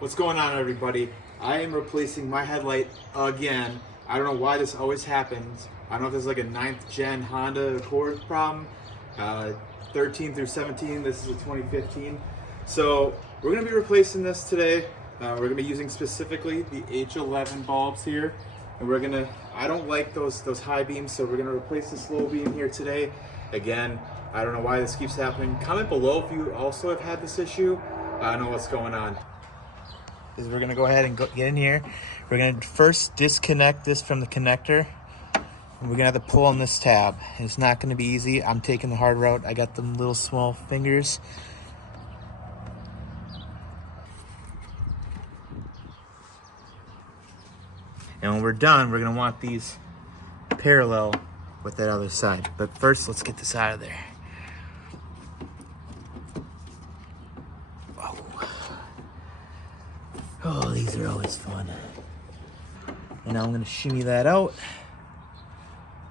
What's going on, everybody? I am replacing my headlight again. I don't know why this always happens. I don't know if this is like a 9th gen Honda Accord problem. 13 through 17, this is a 2015. So we're gonna be replacing this today. We're gonna be using specifically the H11 bulbs here. And I don't like those high beams, so we're gonna replace this low beam here today. Again, I don't know why this keeps happening. Comment below if you also have had this issue. I don't know what's going on. We're gonna go ahead and get in here. We're gonna first disconnect this from the connector. And we're gonna have to pull on this tab. It's not gonna be easy. I'm taking the hard route. I got them little small fingers. And when we're done, we're gonna want these parallel with that other side. But first, let's get this out of there. Oh, these are always fun. And now I'm gonna shimmy that out.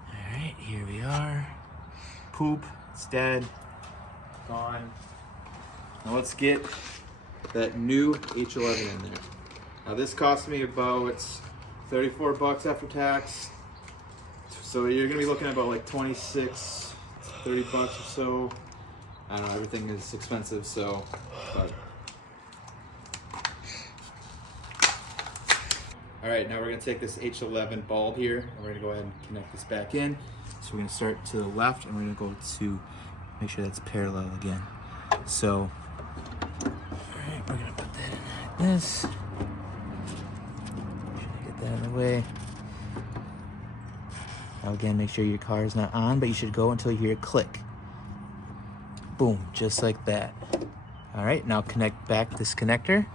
All right, here we are. Poop, it's dead, gone. Now let's get that new H11 in there. Now this cost me about 34 bucks after tax. So you're gonna be looking at about like 26, 30 bucks or so. I don't know, everything is expensive, so, but. All right, now we're gonna take this H11 bulb here, and we're gonna go ahead and connect this back in. So we're gonna start to the left, and we're gonna go to make sure that's parallel again. So, all right, we're gonna put that in like this. Get that out of the way. Now again, make sure your car is not on, but you should go until you hear a click. Boom, just like that. All right, now connect back this connector.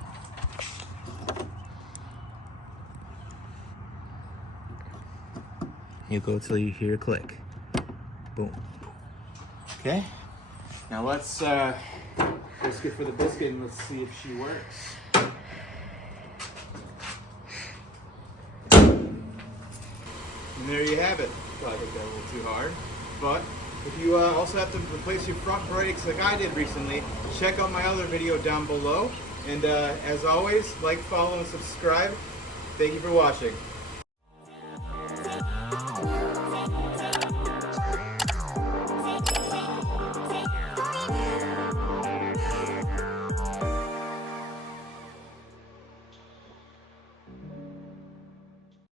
You go till you hear a click. Boom. Okay. Now let's get for the biscuit and let's see if she works. And there you have it. Probably hit that a little too hard. But if you also have to replace your front brakes like I did recently, check out my other video down below. And as always, like, follow, and subscribe. Thank you for watching.